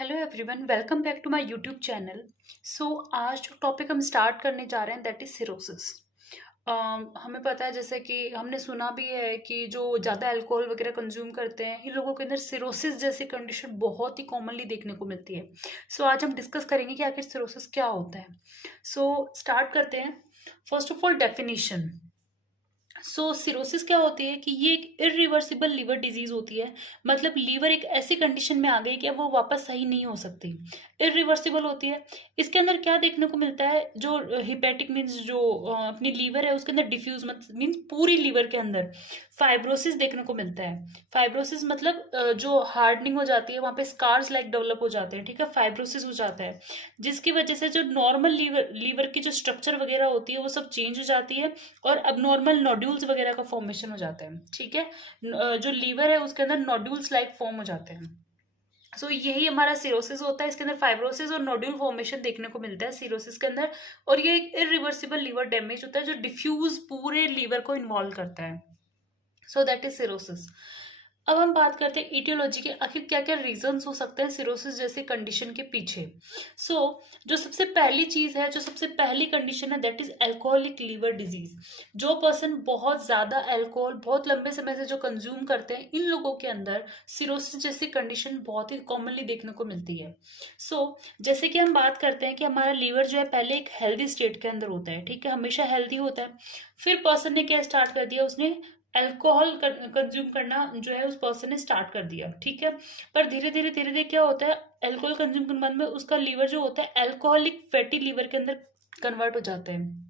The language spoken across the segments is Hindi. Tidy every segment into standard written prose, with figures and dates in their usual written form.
Hello everyone, welcome back to my YouTube channel. So आज जो टॉपिक हम स्टार्ट करने जा रहे हैं दैट इज सिरोसिस। हमें पता है, जैसे कि हमने सुना भी है कि जो ज़्यादा अल्कोहल वगैरह कंज्यूम करते हैं इन लोगों के अंदर सिरोसिस जैसी कंडीशन बहुत ही कॉमनली देखने को मिलती है। सो आज हम डिस्कस करेंगे कि आखिर सिरोसिस क्या होता है। सो स्टार्ट करते हैं। First of all, definition. Cirrhosis क्या होती है कि ये एक इरिवर्सिबल लीवर डिजीज होती है। मतलब लीवर एक ऐसी कंडीशन में आ गई कि अब वो वापस सही नहीं हो सकती। इरिवर्सिबल होती है। इसके अंदर क्या देखने को मिलता है, जो हिपेटिक मीन्स जो अपनी लीवर है उसके अंदर डिफ्यूज मत मीन्स पूरी लीवर के अंदर फाइब्रोसिस देखने को मिलता है। फाइब्रोसिस मतलब जो हार्डनिंग हो जाती है, वहां पे स्कार्स लाइक डेवलप हो जाते हैं। ठीक है, फाइब्रोसिस हो जाता है, जिसकी वजह से जो नॉर्मल लीवर की जो स्ट्रक्चर वगैरह होती है वो सब चेंज हो जाती है और अब नॉर्मल नोड्यूल्स वगैरह का फॉर्मेशन हो जाता है। ठीक है, जो लीवर है उसके अंदर नोड्यूल्स लाइक फॉर्म हो जाते हैं। यही हमारा सिरोसिस होता है। इसके अंदर फाइब्रोसिस और नोड्यूल फॉर्मेशन देखने को मिलता है सिरोसिस के अंदर। और ये एक इरिवर्सिबल लीवर डैमेज होता है जो डिफ्यूज पूरे लीवर को इन्वॉल्व करता है। That is cirrhosis. अब हम बात करते हैं इटियोलॉजी के, आखिर क्या क्या रीजंस हो सकते हैं सिरोसिस जैसी कंडीशन के पीछे। जो सबसे पहली चीज है, जो सबसे पहली कंडीशन है that is alcoholic liver disease. जो पर्सन बहुत ज्यादा अल्कोहल बहुत लंबे समय से जो कंज्यूम करते हैं, इन लोगों के अंदर सिरोसिस जैसी कंडीशन बहुत ही कॉमनली देखने को मिलती है। जैसे कि हम बात करते हैं कि हमारा लीवर जो है पहले एक हेल्दी स्टेट के अंदर होता है। ठीक है, हमेशा हेल्दी होता है। फिर पर्सन ने क्या स्टार्ट कर दिया, उसने अल्कोहल कंज्यूम करना जो है उस पर्सन ने स्टार्ट कर दिया। ठीक है, पर धीरे धीरे क्या होता है, अल्कोहल कंज्यूम करने के बाद में उसका लीवर जो होता है अल्कोहलिक फैटी लीवर के अंदर कन्वर्ट हो जाता है।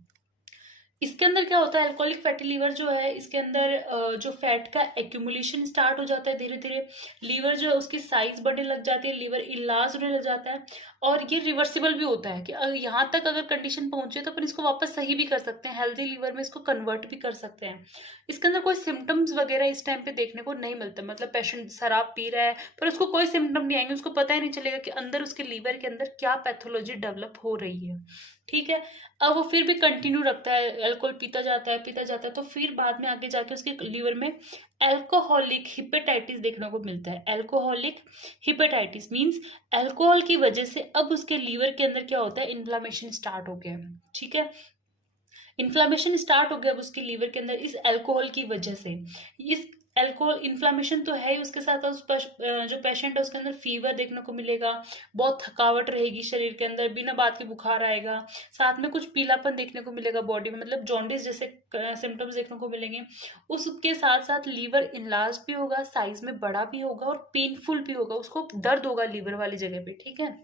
इसके अंदर क्या होता है, अल्कोहलिक फैटी लीवर जो है इसके अंदर जो फैट का एक्यूमुलेशन स्टार्ट हो जाता है। धीरे धीरे लीवर जो है उसकी साइज बढ़ने लग जाती है, लीवर इलाज होने लग जाता है। और ये रिवर्सिबल भी होता है कि यहाँ तक अगर कंडीशन पहुंचे तो अपन इसको वापस सही भी कर सकते हैं, हेल्दी लीवर में इसको कन्वर्ट भी कर सकते हैं। इसके अंदर कोई सिम्टम्स वगैरह इस टाइम पे देखने को नहीं मिलता। मतलब पेशेंट शराब पी रहा है पर उसको कोई सिम्टम नहीं आएंगे, उसको पता ही नहीं चलेगा कि अंदर उसके लीवर के अंदर क्या पैथोलॉजी डेवलप हो रही है। ठीक है, अब वो फिर भी कंटिन्यू रखता है, अल्कोहल पीता जाता है तो फिर बाद में आगे जाके उसके लीवर में अल्कोहलिक हिपेटाइटिस देखने को मिलता है। अल्कोहलिक हिपेटाइटिस मींस अल्कोहल की वजह से अब उसके लीवर के अंदर क्या होता है, इन्फ्लामेशन स्टार्ट हो गया। ठीक है, इन्फ्लामेशन स्टार्ट हो गया अब उसके लीवर के अंदर इस अल्कोहल की वजह से। इस अल्कोहल इन्फ्लामेशन तो है ही, उसके साथ जो पेशेंट है उसके अंदर फीवर देखने को मिलेगा, बहुत थकावट रहेगी शरीर के अंदर, बिना बात के बुखार आएगा, साथ में कुछ पीलापन देखने को मिलेगा बॉडी में, मतलब जॉन्डिस जैसे सिम्टम्स देखने को मिलेंगे। उसके साथ साथ लीवर इनलार्ज भी होगा, साइज में बड़ा भी होगा और पेनफुल भी होगा, उसको दर्द होगा लीवर वाली जगह पे। ठीक है,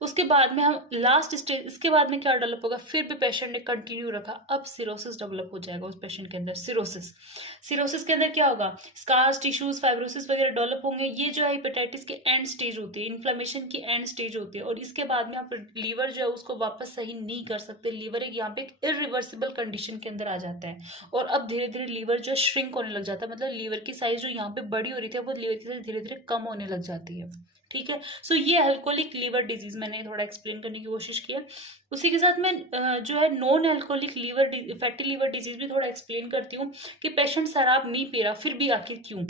उसके बाद में हम लास्ट स्टेज, इसके बाद में क्या डेवलप होगा, फिर भी पेशेंट ने कंटिन्यू रखा, अब सिरोसिस डेवलप हो जाएगा उस पेशेंट के अंदर। सिरोसिस के अंदर क्या होगा, स्कार्स टिश्यूज फाइब्रोसिस वगैरह डेवलप होंगे। ये जो है हेपेटाइटिस की एंड स्टेज होती है, इन्फ्लेमेशन की एंड स्टेज होती है। और इसके बाद में आप लीवर जो है उसको वापस सही नहीं कर सकते, लीवर एक यहाँ पे एक इरिवर्सिबल कंडीशन के अंदर आ जाता है। और अब धीरे धीरे लीवर जो श्रिंक होने लग जाता है, मतलब लीवर की साइज जो यहाँ पे बड़ी हो रही थी वो लीवर की साइज धीरे धीरे कम होने लग जाती है। ठीक है, ये अल्कोहलिक लीवर डिजीज मैंने थोड़ा एक्सप्लेन करने की कोशिश की है। उसी के साथ में जो है non alcoholic fatty liver disease भी थोड़ा एक्सप्लेन करती हूँ कि पेशेंट शराब नहीं पी रहा फिर भी आखिर क्यों।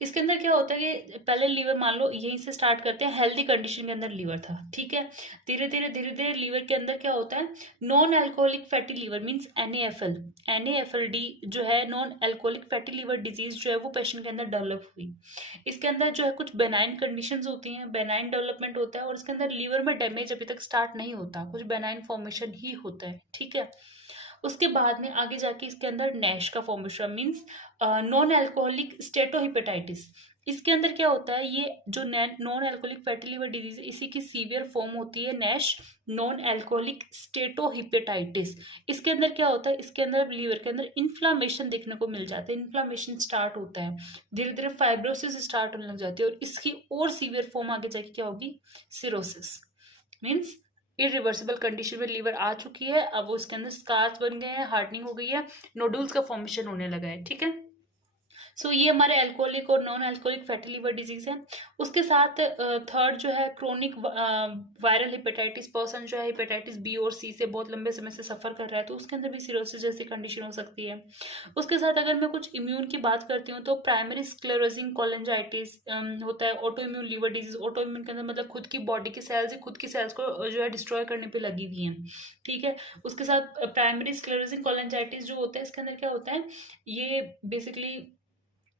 इसके अंदर क्या होता है कि पहले लीवर, मान लो यहीं से स्टार्ट करते हैं, हेल्दी कंडीशन के अंदर लीवर था। ठीक है, धीरे धीरे लीवर के अंदर क्या होता है, non alcoholic fatty liver means NAFLD जो है non alcoholic fatty liver disease जो है वो पेशेंट के अंदर डेवलप हुई। इसके अंदर जो है कुछ बेनाइन कंडीशंस होती हैं, बेनाइन डेवलपमेंट होता है और इसके अंदर लीवर में डैमेज अभी तक स्टार्ट नहीं होता, कुछ बेनाइन फॉर्मेशन ही होता है। ठीक है, उसके बाद में आगे जाके इसके अंदर नैश का फॉर्मेशन मींस नॉन अल्कोहलिक स्टेटोहिपेटाइटिस। इसके अंदर क्या होता है, ये जो non alcoholic fatty liver disease इसी की सीवियर फॉर्म होती है नैश नॉन अल्कोहलिक स्टेटोहिपेटाइटिस। इसके अंदर क्या होता है, इसके अंदर लीवर के अंदर इन्फ्लामेशन देखने को मिल जाता है, इन्फ्लामेशन स्टार्ट होता है, धीरे धीरे फाइब्रोसिस स्टार्ट होने लग जाती है और इसकी और सीवियर फॉर्म आगे जाके क्या होगी, सिरोसिस मीन्स इरिवर्सिबल कंडीशन में लीवर आ चुकी है। अब वो उसके अंदर स्कार्स बन गए हैं, हार्डनिंग हो गई है, नोडुल्स का फॉर्मेशन होने लगा है। ठीक है, सो ये हमारे अल्कोहलिक और non alcoholic fatty liver disease है। उसके साथ थर्ड जो है क्रोनिक वायरल हेपेटाइटिस, पर्सन जो है हेपेटाइटिस बी और सी से बहुत लंबे समय से सफ़र कर रहा है, तो उसके अंदर भी सिरोसिस जैसी कंडीशन हो सकती है। उसके साथ अगर मैं कुछ इम्यून की बात करती हूँ तो प्राइमरी स्क्लेरोजिंग कोलेंजाइटिस होता है, auto immune liver disease. Auto immune के अंदर मतलब खुद की बॉडी के सेल्स ही खुद की सेल्स को जो है डिस्ट्रॉय करने पे लगी हुई हैं, ठीक है। उसके साथ प्राइमरी स्क्लेरोजिंग कोलेंजाइटिस जो होता है, इसके अंदर क्या होता है, ये बेसिकली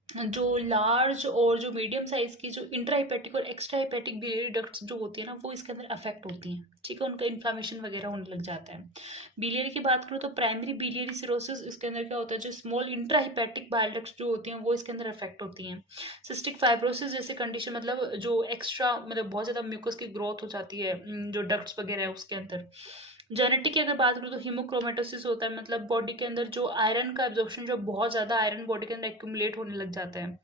जो लार्ज और जो मीडियम साइज की जो इंट्राहिपेटिक और एक्स्ट्रा हिपेटिक बिलियरी डक्ट्स जो होती है ना, वो इसके अंदर अफेक्ट होती हैं, ठीक है। उनका इन्फ्लामेशन वगैरह होने लग जाता है। बिलियरी की बात करूँ तो प्राइमरी बिलियरी सिरोसिस, इसके अंदर क्या होता है, जो स्मॉल इंट्राहिपेटिक बाइल डक्ट्स जो होती हैं वो इसके अंदर अफेक्ट होती हैं। सिस्टिक फाइब्रोसिस जैसे कंडीशन, मतलब जो एक्स्ट्रा मतलब बहुत ज़्यादा म्यूकस की ग्रोथ हो जाती है जो डक्ट्स वगैरह है उसके अंदर। जेनेटिक की अगर बात करूँ तो हीमोक्रोमेटोसिस होता है, मतलब बॉडी के अंदर जो आयरन का एब्जॉर्प्शन, जो बहुत ज़्यादा आयरन बॉडी के अंदर एक्यूमुलेट होने लग जाता है।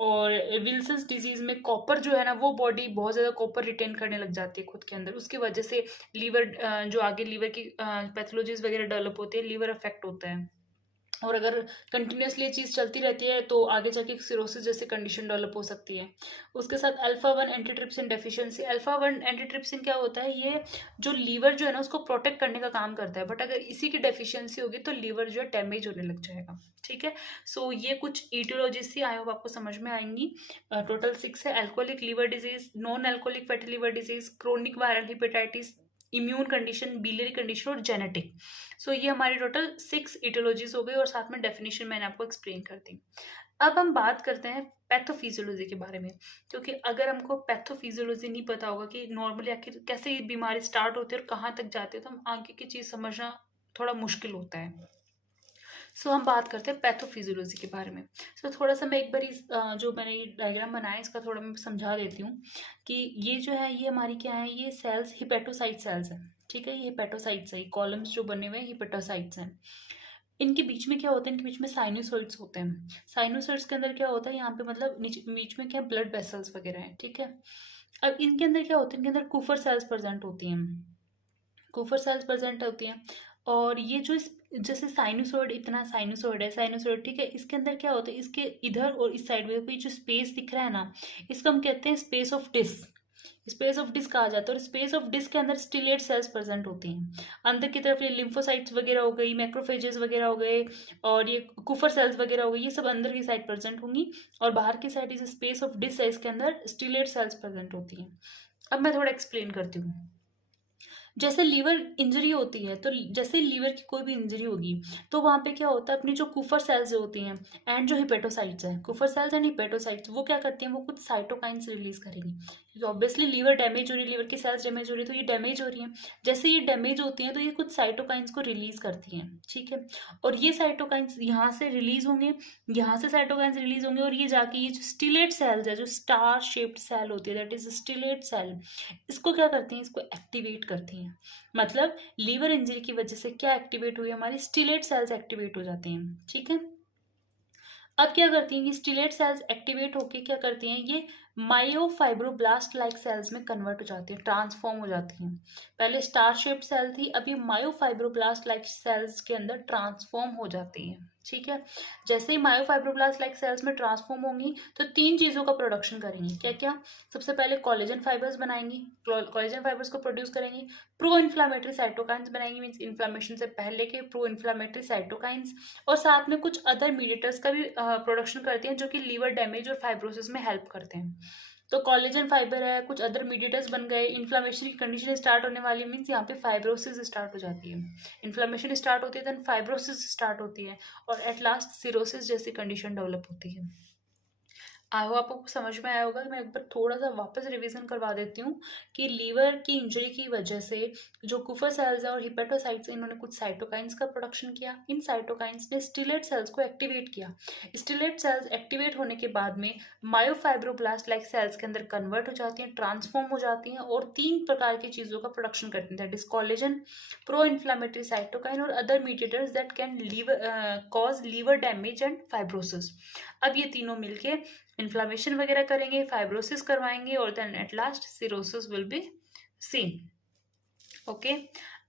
और विल्सन्स डिजीज में कॉपर जो है ना, वो बॉडी बहुत ज़्यादा कॉपर रिटेन करने लग जाती है खुद के अंदर, उसकी वजह से लीवर जो आगे लीवर की पैथोलॉजीज वगैरह डेवलप होती है, लीवर अफेक्ट होता है। और अगर कंटिन्यूसली ये चीज़ चलती रहती है तो आगे जाके सिरोसिस जैसी कंडीशन डेवलप हो सकती है। उसके साथ alpha one antitrypsin deficiency. Alpha one antitrypsin क्या होता है, ये जो लीवर जो है ना उसको प्रोटेक्ट करने का काम करता है, बट अगर इसी की डेफिशिएंसी होगी तो लीवर जो है डैमेज होने लग जाएगा, ठीक है। सो ये कुछ ईटियोलॉजीज थी, आई होप आपको समझ में आएंगी। टोटल 6 है: alcoholic liver disease, non alcoholic fatty liver disease, chronic viral hepatitis, immune condition, biliary condition और जेनेटिक। सो ये हमारी टोटल 6 इटियोलॉजीज हो गई और साथ में डेफिनेशन मैंने आपको एक्सप्लेन कर दी। अब हम बात करते हैं पैथोफिजियोलॉजी के बारे में, क्योंकि अगर हमको पैथोफिजियोलॉजी नहीं पता होगा कि नॉर्मली आखिर कैसे ये बीमारी स्टार्ट होती है और कहाँ तक जाती है, तो हम आगे की चीज़ समझना थोड़ा मुश्किल होता है। सो हम बात करते हैं पैथोफिजियोलॉजी के बारे में। सो थोड़ा सा मैं एक बार जो मैंने ये डायग्राम बनाया इसका थोड़ा मैं समझा देती हूँ कि ये जो है ये हमारी क्या है, ये सेल्स हिपेटोसाइट सेल्स हैं, ठीक है। ये हिपेटोसाइट्स है, कॉलम्स जो बने हुए हैं हिपेटोसाइट्स हैं। इनके बीच में क्या होता है, इनके बीच में साइनोसॉइड्स होते हैं। साइनोसॉइड्स के अंदर क्या होता है, यहाँ पे मतलब नीचे बीच में क्या ब्लड वेसल्स वगैरह हैं, ठीक है। अब इनके अंदर क्या होता है, इनके अंदर कुफर सेल्स प्रेजेंट होती हैं, कुफर सेल्स प्रेजेंट होती हैं। और ये जो जैसे साइनोसॉइड, इतना साइनोसॉइड है, साइनोसॉइड, ठीक है। इसके अंदर क्या होता है, इसके इधर और इस साइड में कोई जो स्पेस दिख रहा है ना, इसको हम कहते हैं space of disc. Space of disc कहा जाता है। और स्पेस ऑफ डिस्क के अंदर स्टिलेट सेल्स प्रेजेंट होती हैं। अंदर की तरफ ये लिम्फोसाइट्स वगैरह हो गई, मैक्रोफेजेस वगैरह हो गए, और ये कुफर सेल्स वगैरह हो गई, ये सब अंदर की साइड प्रेजेंट होंगी। और बाहर की साइड इस स्पेस ऑफ डिस्क है, इसके अंदर स्टिलेट सेल्स प्रेजेंट होती हैं। अब मैं थोड़ा एक्सप्लेन करती हूँ। जैसे लीवर इंजरी होती है, तो जैसे लीवर की कोई भी इंजरी होगी तो वहाँ पे क्या होता है, अपनी जो कुफर सेल्स जो होती हैं एंड जो हिपेटोसाइट्स हैं, कुफर सेल्स एंड हिपेटोसाइट्स, वो क्या करती हैं, वो कुछ साइटोकाइंस रिलीज करेंगी, क्योंकि ऑब्वियसली लीवर डैमेज हो रही है, लीवर की सेल्स डैमेज हो रही है, तो ये डैमेज हो रही हैं। जैसे ये डैमेज होती हैं तो ये कुछ साइटोकाइंस को रिलीज करती हैं, ठीक है। और ये साइटोकाइंस यहाँ से रिलीज होंगे, यहाँ से साइटोकाइंस रिलीज होंगे, और ये जाके ये जो स्टिलेट सेल्स है, जो स्टार शेप्ड सेल होती है, दैट इज स्टिलेट सेल, इसको क्या करती हैं, इसको एक्टिवेट करती हैं। मतलब लीवर इंजरी की वजह से क्या एक्टिवेट हुई, हमारी स्टिलेट सेल्स एक्टिवेट हो जाती हैं, ठीक है। अब क्या करती हैं, ये स्टिलेट सेल्स एक्टिवेट होके क्या करती हैं, ये मायोफाइब्रोब्लास्ट लाइक सेल्स में कन्वर्ट हो जाती है, ट्रांसफॉर्म हो जाती हैं। पहले स्टार शेप्ड सेल थी, अब ये मायोफाइब्रोब्लास्ट लाइक सेल्स के अंदर ट्रांसफॉर्म हो जाती है, ठीक है। जैसे ही मायोफाइब्रोब्लास्ट लाइक सेल्स में ट्रांसफॉर्म होंगी तो 3 चीज़ों का प्रोडक्शन करेंगी, क्या क्या। सबसे पहले कोलेजन फाइबर्स बनाएंगी, कोलेजन फाइबर्स को प्रोड्यूस करेंगी। प्रो इन्फ्लामेटरी साइटोकाइंस बनाएंगी, मीन्स इन्फ्लामेशन से पहले के प्रो इन्फ्लामेटरी साइटोकाइंस। और साथ में कुछ अदर मीडिएटर्स का भी प्रोडक्शन करती हैं, जो कि लीवर डैमेज और फाइब्रोसिस में हेल्प करते हैं। तो कोलेजन फाइबर है, कुछ अदर मीडिएटर्स बन गए, इन्फ्लामेशन की कंडीशन स्टार्ट होने वाली है, मीन्स यहाँ पे फाइब्रोसिस स्टार्ट हो जाती है। इन्फ्लामेशन स्टार्ट होती है, देन फाइब्रोसिस स्टार्ट होती है, और एट लास्ट सिरोसिस जैसी कंडीशन डेवलप होती है। आई होप आपको समझ में आया होगा। मैं एक बार थोड़ा सा वापस रिवीजन करवा देती हूँ कि लीवर की इंजरी की वजह से जो कुफर सेल्स है और हिपेटोसाइट्स, इन्होंने कुछ साइटोकाइंस का प्रोडक्शन किया। इन साइटोकाइंस ने स्टिलेट सेल्स को एक्टिवेट किया। स्टिलेट सेल्स एक्टिवेट होने के बाद में मायोफाइब्रोब्लास्ट लाइक सेल्स के अंदर कन्वर्ट हो जाती हैं, ट्रांसफॉर्म हो जाती हैं, और 3 प्रकार की चीज़ों का प्रोडक्शन करती हैं, that is collagen, pro inflammatory cytokine और other mediators that can cause liver damage and fibrosis. अब ये तीनों मिलके इन्फ्लामेशन वगैरह करेंगे, फाइब्रोसिस करवाएंगे, और then at last cirrhosis will be seen. Okay.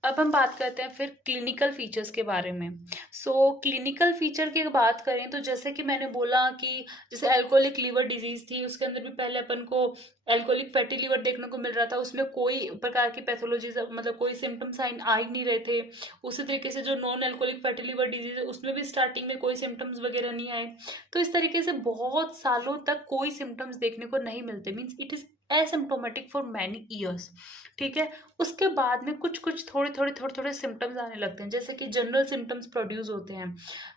अब हम बात करते हैं फिर क्लिनिकल फीचर्स के बारे में। सो क्लिनिकल फीचर की बात करें तो जैसे कि मैंने बोला कि जैसे अल्कोहलिक लीवर डिजीज थी, उसके अंदर भी पहले अपन को अल्कोहलिक फैटी लीवर देखने को मिल रहा था, उसमें कोई प्रकार की पैथोलॉजीज मतलब कोई सिम्टम साइन आ ही नहीं रहे थे। उसी तरीके से जो non alcoholic fatty liver disease है उसमें भी स्टार्टिंग में कोई सिम्टम्स वगैरह नहीं आए। तो इस तरीके से बहुत सालों तक कोई सिम्टम्स देखने को नहीं मिलते, means it is asymptomatic for many years. ठीक है। उसके बाद में कुछ कुछ थोड़े थोड़े सिम्टम्स आने लगते हैं, जैसे कि जनरल सिम्टम्स प्रोड्यूस होते हैं।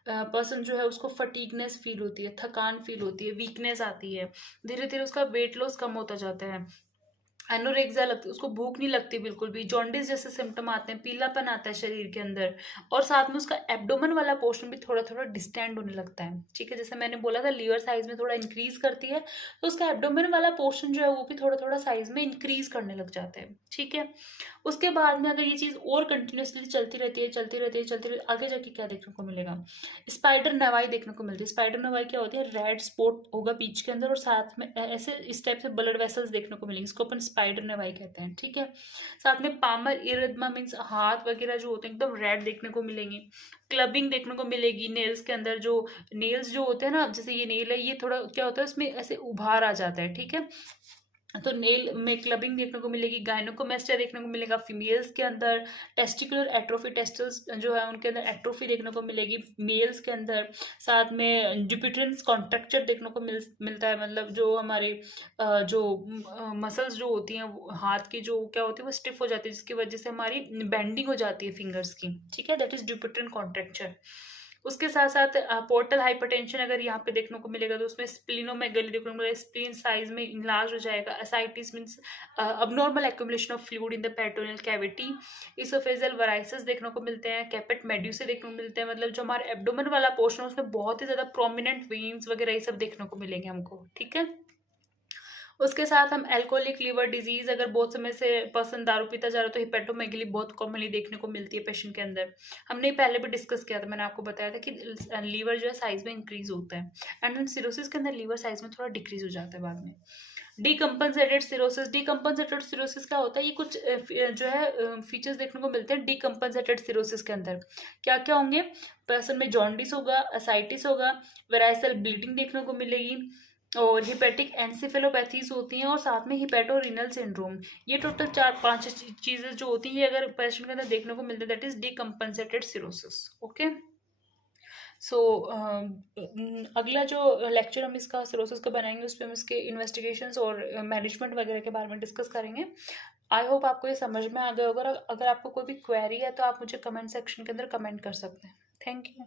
पर्सन जो है उसको फटीगनेस फील होती है, थकान फील होती है, वीकनेस आती है, धीरे धीरे उसका वेट लॉस कम होता जाता है, एनोरेक्सिया लगती है, उसको भूख नहीं लगती बिल्कुल भी, जॉन्डिस जैसे सिम्टम आते हैं, पीलापन आता है शरीर के अंदर, और साथ में उसका एब्डोमेन वाला पोर्शन भी थोड़ा थोड़ा डिस्टेंड होने लगता है। ठीक है, जैसे मैंने बोला था लीवर साइज में थोड़ा इंक्रीज करती है, तो उसका एब्डोमेन वाला पोर्शन जो है वो भी थोड़ा थोड़ा साइज में इंक्रीज करने लग जाता है। ठीक है। उसके बाद में अगर ये चीज़ और कंटिन्यूसली चलती रहती है आगे जाके क्या देखने को मिलेगा, स्पाइडर नवाई देखने को मिलती है। स्पाइडर नवाई क्या होती है, रेड स्पॉट होगा बीच के अंदर और साथ में ऐसे इस टाइप से ब्लड वेसल्स देखने को मिलेंगे, इसको अपन स्पाइडर नवाई कहते हैं। ठीक है। साथ में पामर इरिथमा मीन्स हाथ वगैरह जो होते हैं एकदम रेड देखने को मिलेंगे। क्लबिंग देखने को मिलेगी नेल्स के अंदर, जो नेल्स जो होते हैं ना, जैसे ये नेल है, ये थोड़ा क्या होता है उसमें ऐसे उभार आ जाता है। ठीक है। तो नेल में क्लबिंग देखने को मिलेगी, गायनोकोमेस्टिया देखने को मिलेगा फीमेल्स के अंदर, टेस्टिकुलर एट्रोफी, टेस्टल्स जो है उनके अंदर एट्रोफी देखने को मिलेगी मेल्स के अंदर। साथ में जुपिट्रेंस कॉन्ट्रैक्चर देखने को मिलता है, मतलब जो हमारे जो मसल्स जो होती हैं हाथ की जो क्या होती है वो स्टिफ हो जाती है, जिसकी वजह से हमारी बेंडिंग हो जाती है फिंगर्स की। ठीक है, दैट इज जुपिट्रेंस कॉन्ट्रैक्चर। उसके साथ साथ पोर्टल हाइपरटेंशन अगर यहाँ पे देखने को मिलेगा तो उसमें स्प्लीनोमेगाली देखने को मिलेगा, स्प्लीन साइज में इंलार्ज हो जाएगा। Ascites means abnormal accumulation of fluid in the peritoneal cavity. Oesophageal varices देखने को मिलते हैं, कैपेट मेड्यूसे देखने को मिलते हैं, मतलब जो हमारे एब्डोमेन वाला पोर्शन है उसमें बहुत ही ज्यादा प्रोमिनेंट वेन्स वगैरह ये सब देखने को मिलेंगे हमको। ठीक है। उसके साथ हम अल्कोहलिक लीवर डिजीज, अगर बहुत समय से पर्सन दारू पीता जा रहा है तो हिपेटोमेगली बहुत कॉमनली देखने को मिलती है पेशेंट के अंदर। हमने पहले भी डिस्कस किया था, मैंने आपको बताया था कि लीवर जो है साइज में इंक्रीज होता है, एंड देन सिरोसिस के अंदर लीवर साइज में थोड़ा डिक्रीज हो जाता है बाद में। डीकम्पनसेटेड सिरोसिस, डीकम्पनसेटेड सिरोसिस क्या होता है, ये कुछ जो है फीचर्स देखने को मिलते हैं डीकम्पनसेटेड सिरोसिस के अंदर। क्या क्या होंगे, पर्सन में जॉन्डिस होगा, असाइटिस होगा, वेराइसल ब्लीडिंग देखने को मिलेगी, और हिपेटिक एनसेफेलोपैथीज होती हैं, और साथ में हिपेटोरिनल सिंड्रोम। ये टोटल 4-5 चीजें जो होती हैं ये अगर पेशेंट के अंदर देखने को मिलते हैं, दैट इज डीकम्पनसेटेड सिरोसिस। ओके। सो अगला जो लेक्चर हम इसका सिरोसिस का बनाएंगे उस पर हम इसके इन्वेस्टिगेशंस और मैनेजमेंट वगैरह के बारे में डिस्कस करेंगे। आई होप आपको ये समझ में आ गया होगा। अगर आपको कोई भी क्वेरी है तो आप मुझे कमेंट सेक्शन के अंदर कमेंट कर सकते हैं। Thank you.